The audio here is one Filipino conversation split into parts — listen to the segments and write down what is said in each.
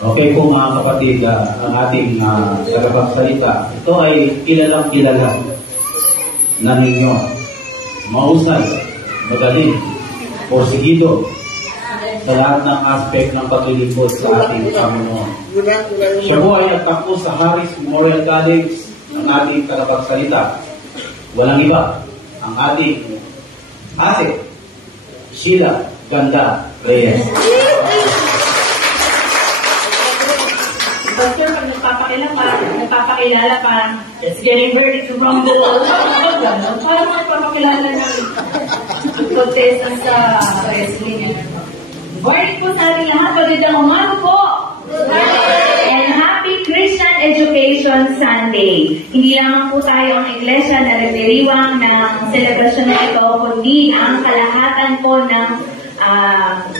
Okay po mga kapatid, ang ating tagapagsalita. Ito ay kilalang kilala na ninyo. Mahusay, magaling, porsigido sa lahat ng aspect ng paglilingkod sa ating Panginoon. Siya po ay nagtapos sa Harris Memorial College ng ating tagapagsalita. Walang iba, ang ating ate, Sheila Ganda Reyes. Pastor, pag nagpapakilala parang it's getting ready to rumble. Parang magpapakilala ng contestant sa wrestling. Morning po sa ating lahat. Magandang umaga po. And happy Christian Education Sunday. Hindi lamang po tayo ang iglesia na nagdiriwang ng selebrasyon na ito, kundi ang kalahatan po ng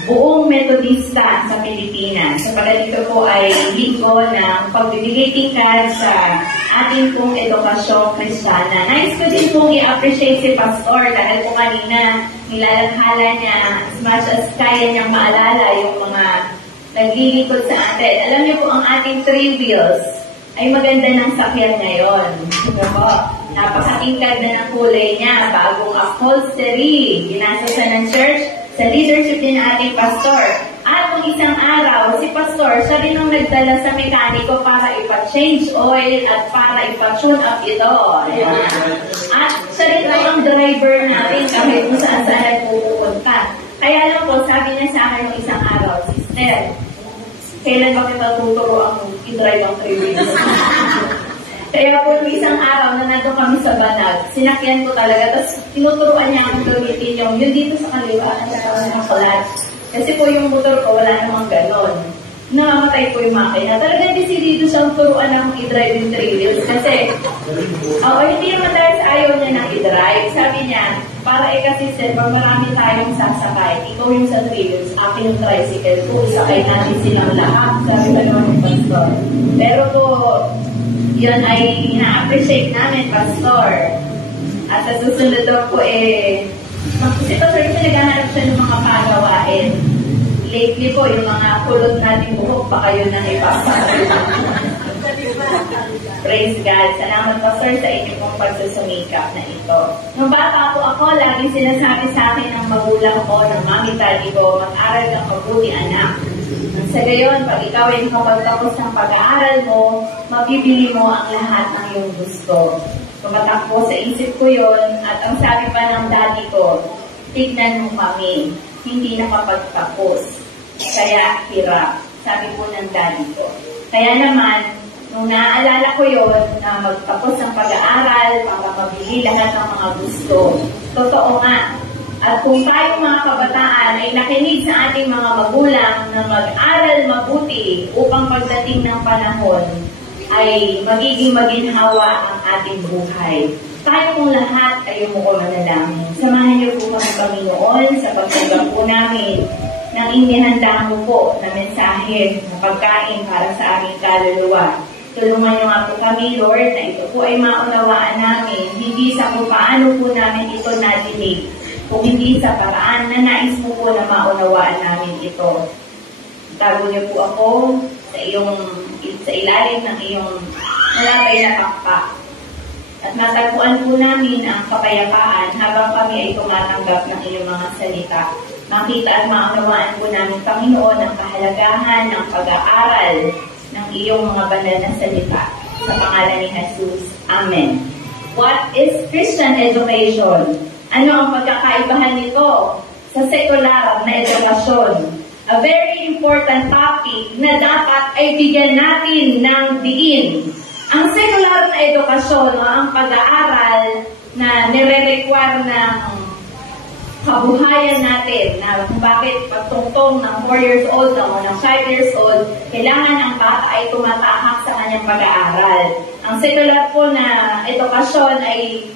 buong Metodista sa Pilipinas. Sapagat ito po ay linggo ng pagbibigay tingkad sa ating pong edukasyong Kristiyana. Nice ko din pong i-appreciate si Pastor dahil po kanina nilalanghala niya as much as kaya niyang maalala yung mga naglilingkod sa atin. Alam niyo po ang ating 3 wheels ay maganda ng sakyan ngayon. Napakatingkad na ng kulay niya, bagong upholstery, ginasasa ng church, sa leadership din ng ating pastor. At kung isang araw, si pastor, siya rin ang nagdala sa mekaniko para ipa-change oil at para ipa-tune up ito. Ayan. At siya rin ang driver natin kahit kung saan nagpupunta. Kaya lang po, sabi niya sa akin ng isang araw, Sister, kailan ba kita tuturo ang i-drive ang 3 wheels? Kaya po yung isang araw na nandun kami sa Banag, sinakyan ko talaga, tapos tinuturuan niya akong gamitin yung dito sa kaliwa, ang clutch. Kasi po yung motor ko, wala namang ganon. Namamatay po yung makina. Talagang desidido siyang turuan akong i-drive yung 3 wheels. Kasi, hindi naman dahil sa ayaw niya nang i-drive. Sabi niya, para kasi sir, pag marami tayong sasakay, ikaw yung sa 3 wheels, akin yung tricycle ko, isakay natin silang lahat. Sabi ka naman yung pastor. Pero po, yun ay na-appreciate namin, Pastor. At sa susunod daw po kasi Pastor, kasi naghahanap siya ng mga pagawain. Lately po, yung mga kulot natin buhok, baka yun ang ipapasok. Praise God. Salamat, Pastor, sa inyong pong pagsusumikap na ito. Nung bata po ako, laging sinasabi sa akin ng magulang ko, ng mami daddy ko, mag-aral kang mabuti, anak. Sa gayon, pag ikaw ay makapagtapos ng pag-aaral mo, mabibili mo ang lahat ng iyong gusto. Tumatakbo sa isip ko yun, at ang sabi pa ng daddy ko, tignan mo kami, hindi nakapagtapos. Kaya hirap, sabi po ng daddy ko. Kaya naman, nung naaalala ko yun, na magtapos ng pag-aaral, para mabili lahat ng mga gusto. Totoo nga. At kung tayo mga kabataan ay nakinig sa ating mga magulang na mag-aral mabuti upang pagdating ng panahon ay magiging maginhawa ang ating buhay. Tayo pong lahat ay umuko manalangin. Samahan niyo po kami, Panginoon, sa pagtanggap po namin ng inihanda mo po na mensahe na pagkain para sa aming kaluluwa. Tulungan niyo nga po kami, Lord, na ito po ay maunawaan namin, hindi sa kung paano po namin ito nadinig, kung hindi sa paraan na nais mo po na maunawaan namin ito. Tago niyo po ako sa ilalim ng iyong malabay na pakpak. At matagpuan po namin ang kapayapaan habang kami ay tumatanggap ng iyong mga salita. Makita at maunawaan po namin, Panginoon, ang kahalagahan ng pag-aaral ng iyong mga banal na salita. Sa pangalan ni Jesus. Amen. What is Christian education? Ano ang pagkakaibahan nito sa sekular na edukasyon? A very important topic na dapat ay bigyan natin ng diin. Ang sekular na edukasyon o ang pag-aaral na nire-require ng kabuhayan natin na kung bakit pagtungtong ng 4 years old o ng 5 years old, kailangan ang bata ay tumatahak sa kanyang pag-aaral. Ang sekular po na edukasyon ay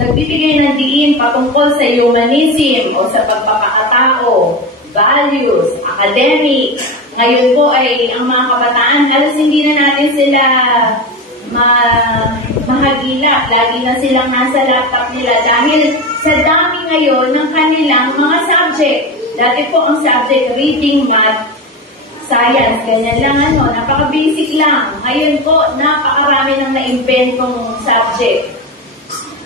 nagbibigay ng diin patungkol sa humanism o sa pagpapakatao, values, academic. Ngayon po ay ang mga kabataan, halos hindi na natin sila mahagilap. Lagi na silang nasa laptop nila dahil sa dami ngayon ng kanilang mga subject. Dati po ang subject reading, math, science, ganyan lang napaka-basic lang. Ngayon po, napakarami ng na-inventong subject.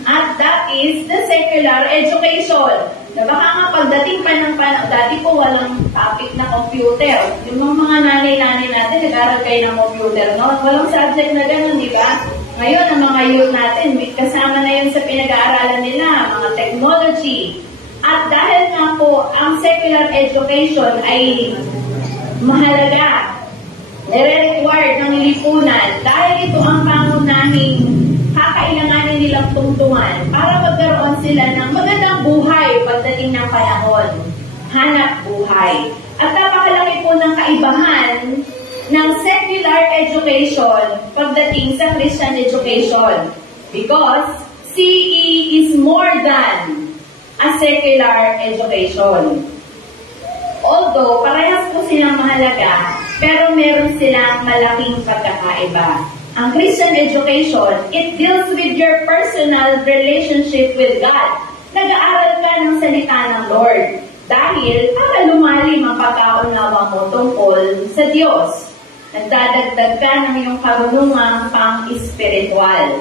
At that is the secular education. Baka nga pagdating pa ng panahon, dati po walang topic na computer. Yung mga nanay-nanay natin, nag-aral kayo ng computer, no? Walang subject na gano'n, di ba? Ngayon, ang mga youth natin, kasama na yun sa pinag-aaralan nila, mga technology. At dahil nga po, ang secular education ay mahalaga, nire-required ng lipunan, dahil ito ang pangunahing kakailanganin nilang tungtungan para magkaroon sila ng magandang buhay pagdating ng panahon. Hanap buhay. At napakalaki po ng kaibahan ng secular education pagdating sa Christian education. Because CE is more than a secular education. Although, parehas po silang mahalaga, pero meron silang malaking pagkakaiba. Ang Christian education, it deals with your personal relationship with God. Nag-aaral ka ng salita ng Lord. Dahil para lumalim ang pagkaunawa mo tungkol sa Diyos. Nagdadagdag ka ng iyong karunungan pang-espiritual.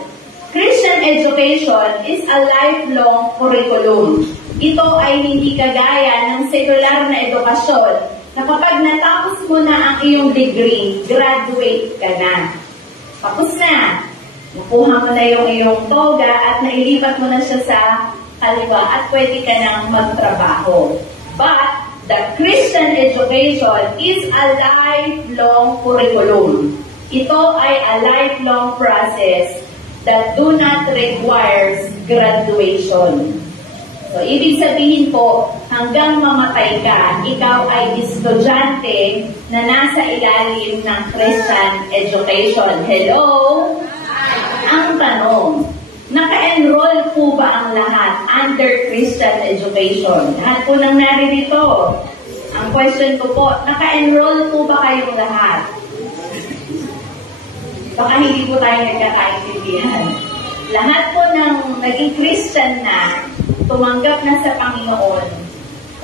Christian education is a lifelong curriculum. Ito ay hindi kagaya ng secular na edukasyon na kapag natapos mo na ang iyong degree, graduate ka na. Tapos na. Nakuha mo na yung iyong toga at nailipat mo na siya sa kaliwa at pwede ka nang magtrabaho. But the Christian education is a lifelong curriculum. Ito ay a lifelong process that do not requires graduation. So, ibig sabihin po, hanggang mamatay ka, ikaw ay estudyante na nasa ilalim ng Christian education. Hello? Ang tanong, naka-enroll po ba ang lahat under Christian education? Lahat po nang naririto. Ang question ko po, naka-enroll po ba kayong lahat? Baka hindi po tayo nagkakaintindihan. Lahat po ng naging Christian na, tumanggap na sa Panginoon,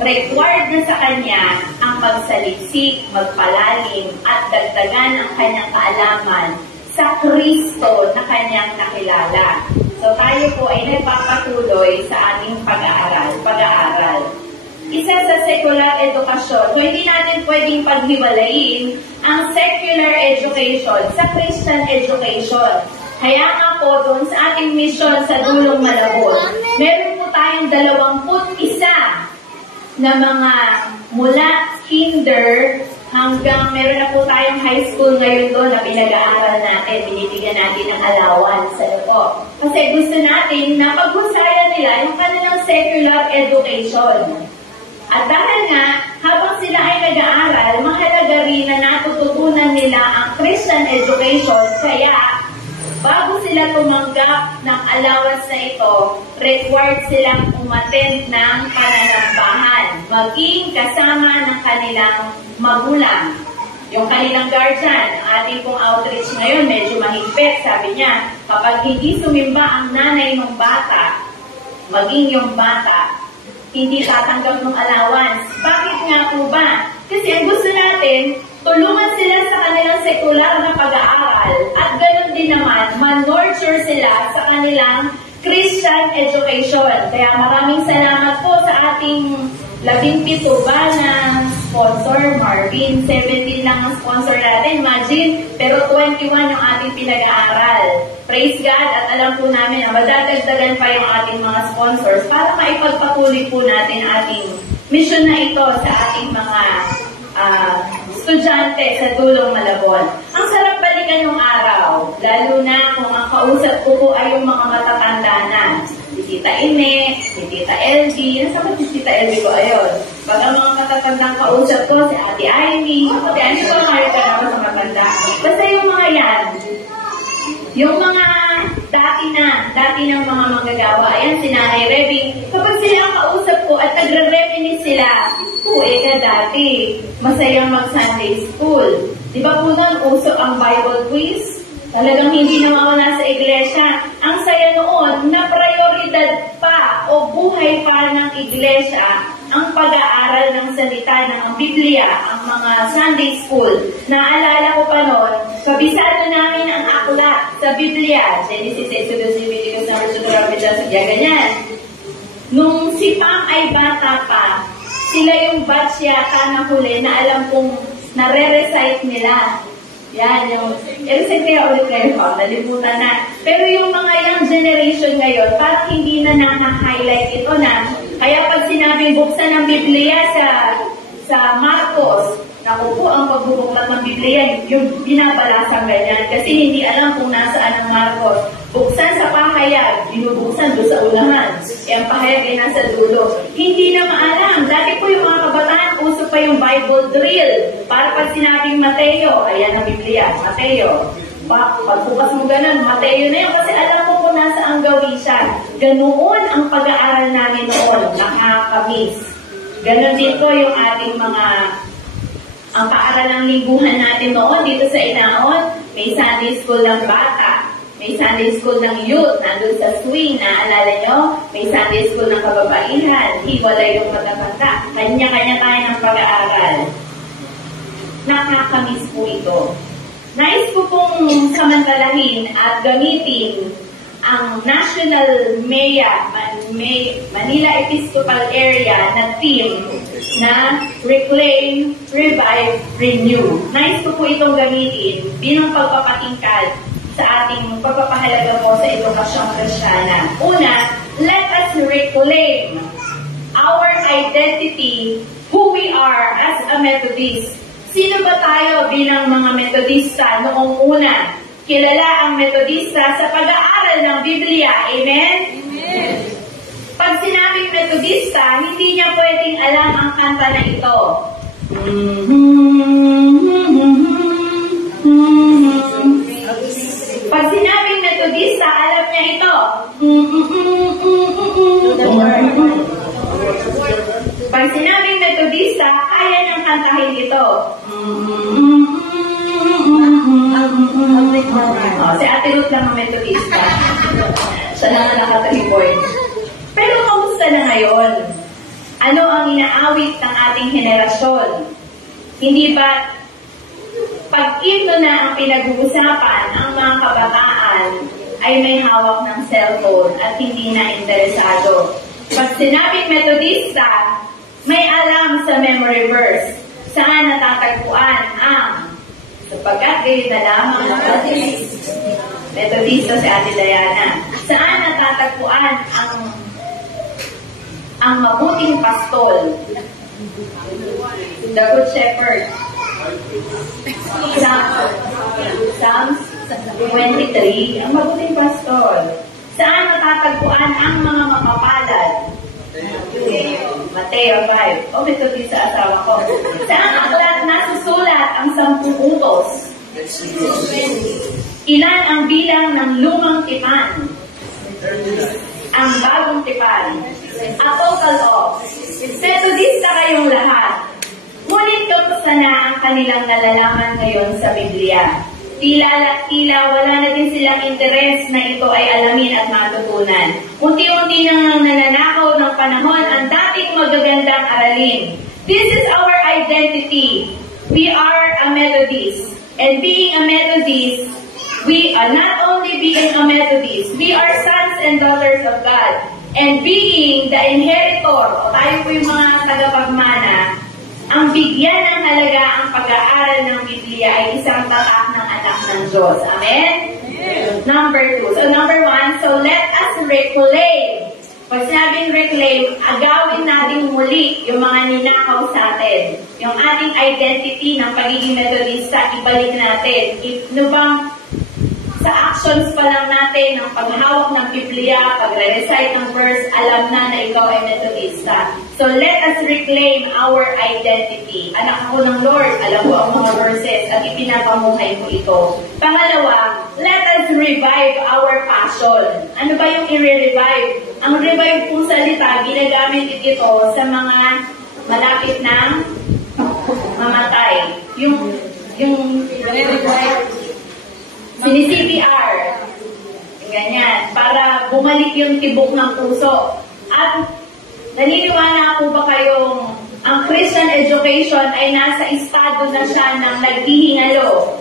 required na sa Kanya ang magsaliksik, magpalalim, at dagdagan ang Kanyang kaalaman sa Kristo na Kanyang nakilala. So tayo po ay nagpapatuloy sa ating pag-aaral. Isa sa secular edukasyon, kung hindi natin pwedeng paghiwalayin ang secular education sa Christian education. Kaya nga po, doon sa ating mission sa Dulong Malabon, meron po tayong 21 na mga mula kinder hanggang meron na po tayong high school ngayon doon na pinag-aaral natin, binibigyan natin ng allowance. Po. Kasi gusto natin na paghusayan nila yung kanilang secular education. At dahil nga, habang sila ay nag-aaral, mahalaga rin na natututunan nila ang Christian education, kaya bago sila tumanggap ng allowance na ito, required silang umattend ng pananambahan, maging kasama ng kanilang magulang. Yung kanilang guardian, ang ating pong outreach ngayon, medyo mahigpit. Sabi niya, kapag hindi sumimba ang nanay ng bata, maging yung bata, hindi tatanggap ng allowance. Bakit nga po ba? Kasi ang gusto natin, tulungan sila sa kanilang sekular na pag-aaral at ganoon din naman, man-nurture sila sa kanilang Christian education. Kaya maraming salamat po sa ating 17 ba na sponsor, Marvin. 17 lang ang sponsor natin, imagine. Pero 21 yung ating pinag-aaral. Praise God at alam po namin na madadagdagan pa yung ating mga sponsors para maipagpatuloy po natin ating mission na ito sa ating mga estudyante sa Dulong Malabon. Ang sarap balikan yung araw, lalo na kung ang kausap ko po ay yung mga matatanda na. Si Tita Ine, si Tita LB, nasama si Tita LB ko ayon. Pag ang mga matatandang kausap ko, si Ate Ivy, Ate Ivy ko naman ka sa matanda. Basta yung mga yan, yung mga dati ng mga manggagawa, ayan si Nanay Revy, kapag sila ang kausap ko at nagre-reminis sila, ka dati, masayang mag-Sunday school. Di ba po nun, uso ang Bible quiz? Talagang hindi nawawala sa iglesia. Ang saya noon, na prioridad pa o buhay pa ng iglesia ang pag-aaral ng salita ng Biblia, ang mga Sunday school. Naalala ko pa noon, kabisado namin ang aklat sa Biblia. Genesis, Exodus, Leviticus, Numbers, Deuteronomy, ganyan. Nung si Pam ay bata pa, sila yung batch yata na huli na alam kong nare-recite nila. Yan, yung, i-recite kaya ulit kayo, nalimutan na. Pero yung mga young generation ngayon, parang hindi na na-highlight ito na. Kaya pag sinabing buksan ng Biblia sa Marcos, naku po, ang pagbubuklat ng Biblia, yung binabalasang ganyan. Kasi hindi alam kung nasaan ang Marcos. Buksan sa pahayag, binubuksan doon sa unahan. E ang pahayag ay nasa dulo. Hindi na maalam. Dati po yung mga kabataan, uso pa yung Bible drill. Para pag sinabing Mateo, ayan ang Biblia, Mateo. Pagbukas mo ganun, Mateo na yan. Kasi alam mo kung nasaan gawin siya. Ganoon ang pag-aaral namin noon, nakakamiss. Ganon din po yung ating ang paaralang lingguhan natin noon dito sa Inaon, may Sunday school ng bata, may Sunday school ng youth, nandun sa swing, naalala nyo? May Sunday school ng kababaihan, hiwalay yung matatanda, kanya-kanya tayo ng pag-aaral. Nakakamiss po ito. Nais ko pong samantalahin at gamitin ang National Manila Episcopal Area na team na Reclaim, Revive, Renew. Nais ko po itong gamitin bilang pagpapatingkad sa ating pagpapahalaga po sa edukasyong Kristiyana. Una, let us reclaim our identity, who we are as a Methodist. Sino ba tayo bilang mga Methodista noong una? Kilala ang Methodista sa pag-aaral ng Biblia. Amen? Amen. Pag sinabing Methodista, hindi niya pwedeng alam ang kanta na ito. Pag sinabing Methodista, alam niya ito. Pag sinabing Methodista, kaya niyang kantahin ito. Si Ate Ruth lang ang Methodista. Siya lang ang naka-3 Pero kamusta na ngayon? Ano ang inaawit ng ating henerasyon? Hindi ba pag-ino na ang pinag-uusapan ang mga kabataan ay may hawak ng cellphone at hindi na interesado? Pag sinabing Methodista, may alam sa memory verse. Saan natatagpuan ang sapagkat gayon na lamang ng Methodista si Ate Diana. Saan natatagpuan ang mabuting pastol? The Good Shepherd. Psalms 23. Ang mabuting pastol. Saan natatagpuan ang mga mapapalad? Mateo 5. O, Methodista asawa ko. Saan aklat nasusulat ang 10 utos? Ilan ang bilang ng lumang tipan? Ang bagong tipan. A total of. Methodista kayong lahat. Ngunit kamusta na ang kanilang nalalaman ngayon sa Biblia? Tila wala na din silang interes na ito ay alamin at matutunan. Unti-unti nang nananakaw ng panahon ang dating magagandang aralin. This is our identity. We are a Methodist. And being a Methodist, we are not only being a Methodist, we are sons and daughters of God. And being the inheritor, o tayo po yung mga tagapagmana, ang bigyan ng halaga ang pag-aaral ng Biblia ay isang tatak ng anak ng Diyos. Amen? Amen. Number 2. So number 1, so let us reclaim. Pag sinabing reclaim, agawin natin muli yung mga ninakaw sa atin. Yung ating identity ng pagiging Methodista, ibalik natin. Ano bang sa actions pa lang natin, ng paghawak ng Biblia, pagre-recite ng verse, alam na ikaw ay Methodista. So let us reclaim our identity. Anak ako ng Lord, alam ko ang mga verses at ipinapamuhay mo ito. Pangalawa, let us revive our passion. Ano ba yung i-revive? Ang revive kong salita, ginagamit ito sa mga malapit na mamatay. Yung sini-CPR. Ganyan. Para bumalik yung tibok ng puso. At Naniniwala po ba kayong ang Christian education ay nasa estado na siya ng naghihingalo?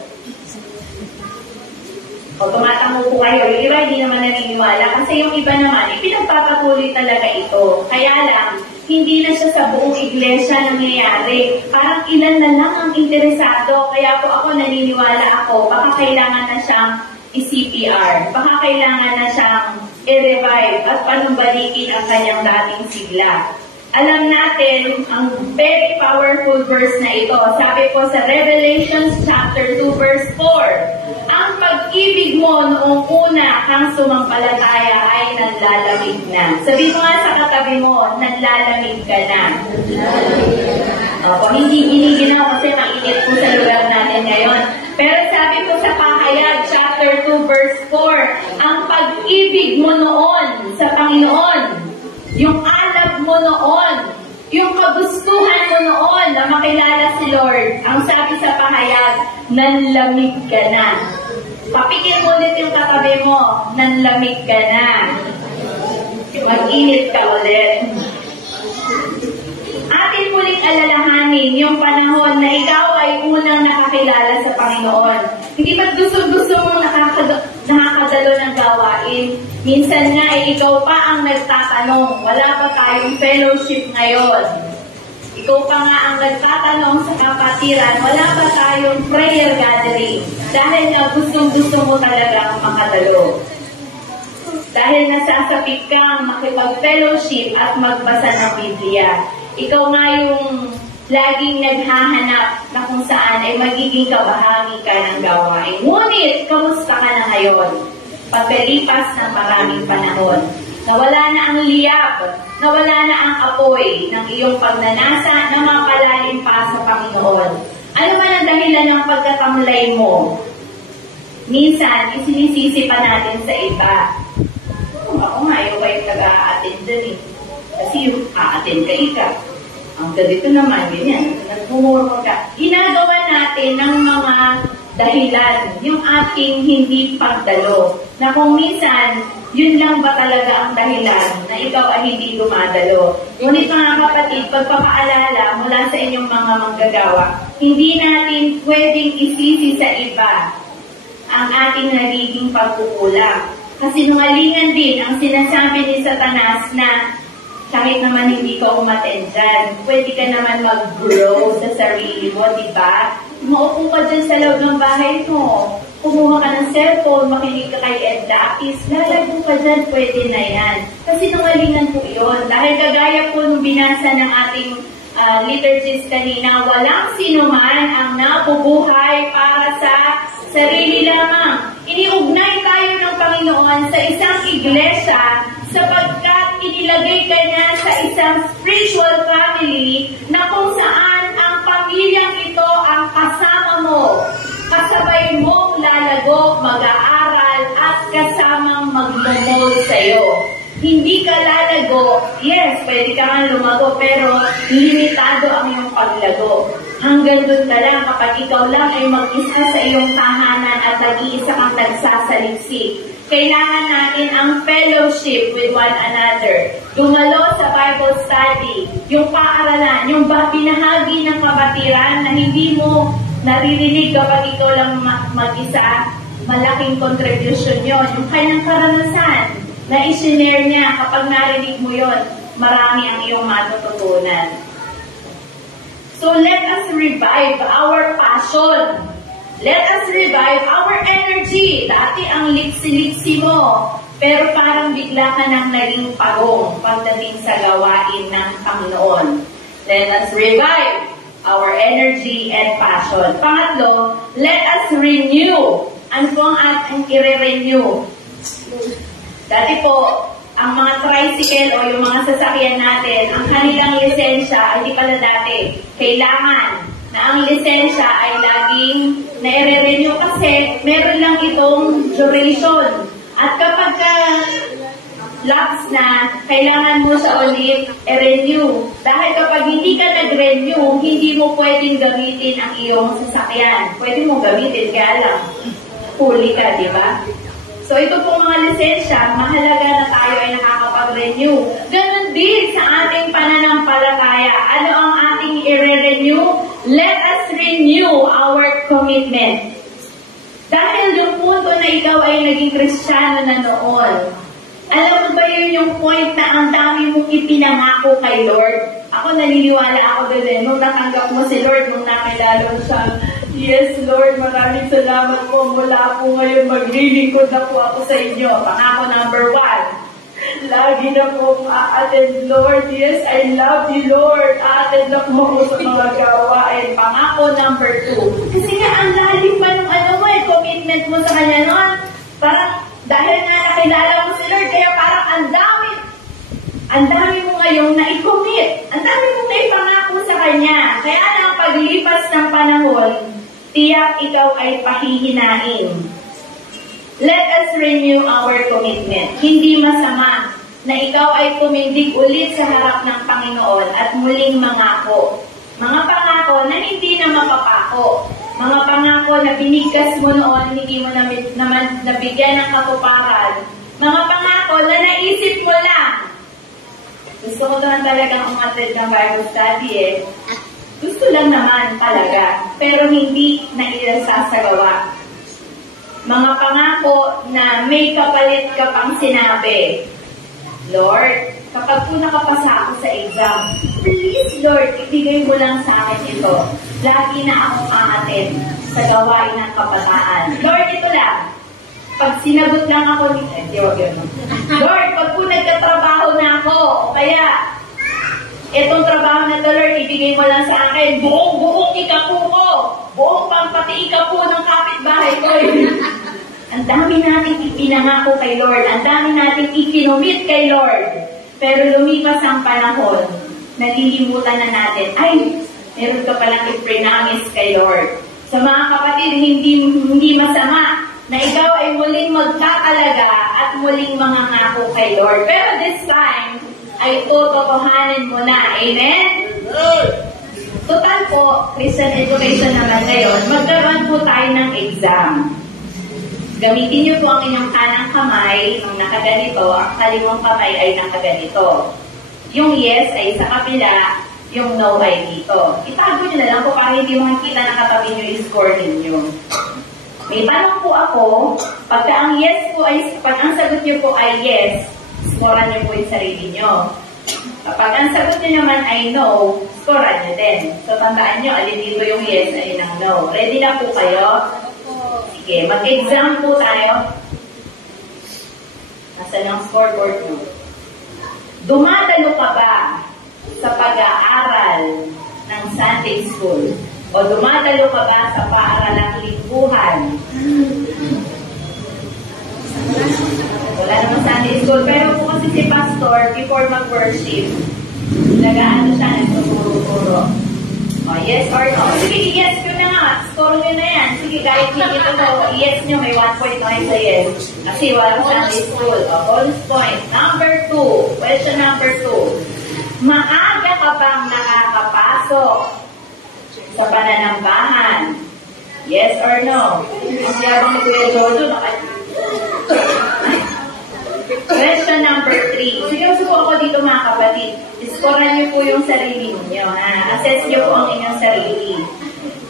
O tumatango po kayo, yung iba hindi naman naniniwala kasi yung iba naman, pinagpapatuloy talaga ito. Kaya lang, hindi na siya sa buong iglesia nangyayari. Parang ilan na lang ang interesado. Kaya po ako naniniwala ako, baka kailangan na siyang i-CPR. Baka kailangan na siyang i-revive at panumbalikin ang kanyang dating sigla. Alam natin ang very powerful verse na ito. Sabi po sa Revelation chapter 2 verse 4, ang pag-ibig mo noong una kang sumampalataya ay nanlalamig na. Sabi mo nga sa katabi mo, nanlalamig ka na. Opo, hindi giniginaw kasi mainit po sa lugar natin ngayon. Pero sabi po sa Pahayag chapter 2 verse 4, ang pag-ibig mo noon sa Panginoon, yung alab mo noon, yung kagustuhan mo noon na makilala si Lord, ang sabi sa Pahayag, nanlamig ka na. Papikin mo ulit yung katabi mo, nanlamig ka na. Mag-init ka ulit. Atin muling alalahanin yung panahon na ikaw ay unang nakakilala sa Panginoon. Hindi ba't gusto mong nakakadalo ng gawain? Minsan nga ay ikaw pa ang nagtatanong, wala pa tayong fellowship ngayon. Ikaw pa nga ang nagtatanong sa kapatiran, wala pa tayong prayer gathering. Dahil nga gusto mo talagang makadalo. Dahil nasasapit kang makipag-fellowship at magbasa ng Biblia. Ikaw nga yung laging naghahanap na kung saan ay magiging kabahagi ka ng gawain. Ngunit, kamusta ka na ngayon? Pagkalipas ng maraming panahon, nawala na ang liyab, nawala na ang apoy ng iyong pagnanasa na mapalalim pa sa Panginoon. Ano man ang dahilan ng pagkatamlay mo? Minsan, isinisisi pa natin sa iba. Ako nga, yung kayo nag-a-attend dun eh. Kasi yung a-attend ka ika. Ang ganito naman, ganyan. Nagmumuro ka. Ginagawa natin ng mga dahilan, yung ating hindi pagdalo. Na kung minsan, yun lang ba talaga ang dahilan na ikaw ay hindi dumadalo. Ngunit mga kapatid, pagpapaalala mula sa inyong mga manggagawa, hindi natin pwedeng isisi sa iba ang ating nagiging pagkukulang. Kasi nungalingan din ang sinasabi ni Satanas na kahit naman hindi ka umattend dyan, pwede ka naman mag-grow sa sarili mo, di ba? Maupo ka dyan sa loob ng bahay mo, kumuha ka ng cellphone, makinig ka kay Ed Lapis, lalago ka dyan, pwede na yan. Kasi nungalingan po yun. Dahil kagaya po nung binasa ng ating liturgist kanina, walang sinuman ang nabubuhay para sa sarili lamang. Iniugnay tayo ng Panginoon sa isang iglesia sapagkat inilagay ka niya sa isang spiritual family na kung saan ang pamilyang ito ang kasama mo. Kasabay mong lalago, mag-aaral at kasamang magmumol sa'yo. Hindi ka lalago, yes, pwede ka nga lumago, pero limitado ang iyong paglago. Hanggang doon ka lang kapag ikaw lang ay mag-isa sa iyong tahanan at nag-iisa kang nagsasaliksik. Kailangan natin ang fellowship with one another. Dumalo sa Bible study, yung paaralan, yung binahagi ng kabatiran na hindi mo naririnig kapag ikaw lang mag-isa, malaking contribution yon. Yung kanyang karanasan na i-share niya, kapag narinig mo yon, marami ang iyong matututunan. So let us revive our passion. Let us revive our energy. Dati ang liksi-liksi mo, pero parang bigla ka nang naging pagong pagdating sa gawain ng Panginoon. Let us revive our energy and passion. Pangatlo, let us renew. Ano po ang ating i-renew? Dati po, ang mga tricycle o yung mga sasakyan natin, ang kanilang lisensya, hindi pala dati, kailangan na ang lisensya ay laging na-renew kasi meron lang itong duration. At kapag lapse na, kailangan mo siya ulit i-renew. Dahil kapag hindi ka nag-renew, hindi mo pwedeng gamitin ang iyong sasakyan. Pwede mo gamitin, kaya lang, huli ka, di ba? So ito pong mga lisensya, mahalaga na tayo ay nakakapag mag-renew. Ganon din sa ating pananampalataya. Ano ang ating i-renew? Let us renew our commitment. Dahil yung punto na ikaw ay naging Kristiyano na noon, alam mo ba yun yung point na ang dami mong ipinangako kay Lord? Ako naniniwala ako din nung natanggap mo si Lord, nung nakilala mo siya, yes Lord, maraming salamat po. Mula po ngayon, maglilingkod na po ako sa inyo. Pangako number 1. Lagi na po a-attend, Lord. Yes, I love you, Lord. A-attend na po ako sa mga gawain. Pangako number 2. Kasi nga, ang lalim pa ng commitment mo sa kanya noon. Parang, dahil nga nakilala mo si Lord, kaya parang ang dami mo ngayong na-commit. Ang dami mong naipangako sa kanya. Kaya na paglipas ng panahon, tiyak ikaw ay pahihinain. Let us renew our commitment. Hindi masama na ikaw ay tumindig ulit sa harap ng Panginoon at muling mangako. Mga pangako na hindi na mapapako. Mga pangako na binigkas mo noon, hindi mo naman nabigyan ng katuparan. Mga pangako na naisip mo lang. Gusto ko naman talagang umatid ng Bible study Gusto lang naman talaga, pero hindi na ilasasagawa. Mga pangako na may kapalit ka pang sinabi. Lord, kapag po nakapasa ako sa exam, please Lord, ibigay mo lang sa akin ito. Lagi na akong aatin sa gawain ng kabataan. Lord, ito lang. Pag sinagot lang ako ni Lord, pag po nagkatrabaho na ako, o kaya, itong trabaho na to, Lord, ibigay mo lang sa akin, buong ikapu ko, buong pampati ikapu ng kapitbahay ko. Ang dami natin ipinangako kay Lord, ang dami natin ikinomit kay Lord. Pero lumipas ang panahon, nalilimutan na natin, ay, meron ka palang i-promise kay Lord. Sa mga kapatid, hindi masama na ikaw ay muling magkakalaga at muling mangangako kay Lord. Pero this time, ay tototohanin mo na. Amen? Total po, Christian education naman ngayon, magkaroon po tayo ng exam. Gamitin niyo po ang inyong kanang kamay nung nakaganito, ang kaliwang kamay ay nakaganito. Yung yes ay sa kapila, yung no ay dito. Itago niyo na lang po para hindi mo makita na katabi niyo yung score ninyo. May tanong po ako, pagka ang sagot niyo po ay yes, scorean niyo po yung sarili niyo. Kapag ang sagot niyo naman ay no, scorean niyo din. So tandaan niyo, alin dito yung yes, alin ang no. Ready na po kayo? Sige, mag-exam po tayo. Nasaan ang scoreboard mo? Dumadalo ka ba sa pag-aaral ng Sunday School? O dumadalo ka ba sa paaralang lingguhan? Wala naman Sunday School. Pero po kasi si Pastor, before mag-worship, nag-aano siya, nagtuturo-turo. O, yes or no? Sige, yes ko na nga. Score nyo na yan. Sige, kahit hindi ito mo, yes nyo, may 1 point na sa yes. Kasi wala Sunday School. O, bonus point. Number 2. Question number 2. Maaga ka bang nakakapasok sa pananambahan? Yes or no? Kasi habang ni Kuya Jojo, Question number 3. Seryoso po ako dito mga kapatid. Iskoran niyo po yung sarili niyo. Assess niyo po ang inyong sarili.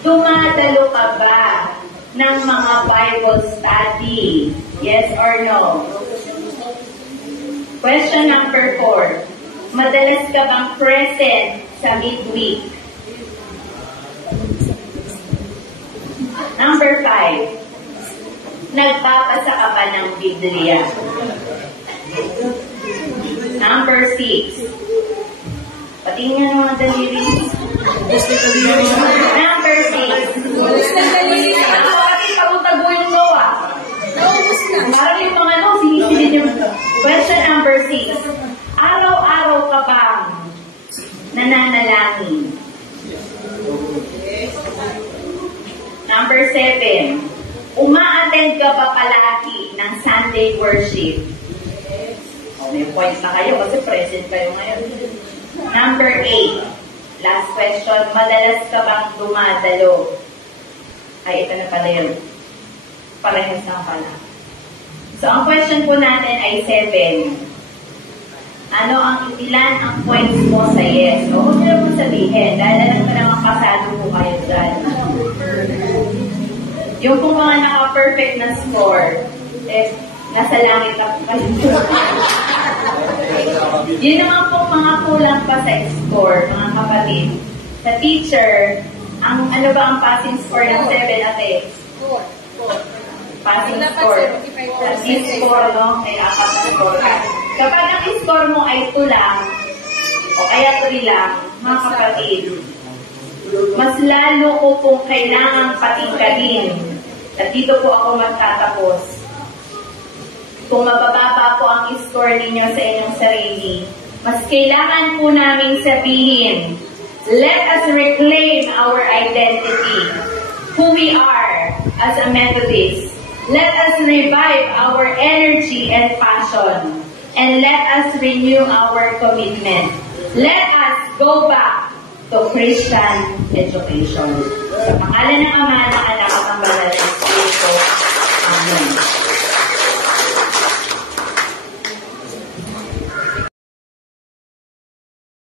Dumadalo ka ba ng mga Bible study? Yes or no? Question number 4. Madalas ka bang present sa midweek? Number 5. Nagbabasa ka ba ng Biblia? Number 6. Patingin nga ng mga daliri. Number 6. Kapatid, pagutaguin mo Parang yung mga sinisilid yung question number 6. Araw-araw ka bang nananalangin? Number 7. Uma-attend ka ba palagi ng Sunday worship? May point na kayo kasi present kayo ngayon. Number 8. Last question. Madalas ka bang dumadalo? Ay, ito na pala yun. Parehas na pala. So, ang question po natin ay 7. Ano ang ilan ang points mo sa yes? O huwag nyo naman sabihin, dahil alam ko naman pasado po kayo dyan. Yung kung mga naka-perfect na score, nasa langit na po kayo. Yun naman po mga kulang pa sa score, mga kapatid. Sa teacher, ang ano ba ang passing score ng 7 ate? 4. Passing score. At least 4, no? May 4 na score ka. Kapag ang score mo ay 2 lang, o kaya 3 lang, mga kapatid, mas lalo ko pong kailangang patingkalin. At dito po ako magtatapos. Kung mabababa po ang score ninyo sa inyong sarili, mas kailangan po namin sabihin, let us reclaim our identity, who we are as a Methodist. Let us revive our energy and passion, and let us renew our commitment. Let us go back to Christian education. Sa pangalan ng Ama, ng Anak, at ng Banal na Espiritu. Amen.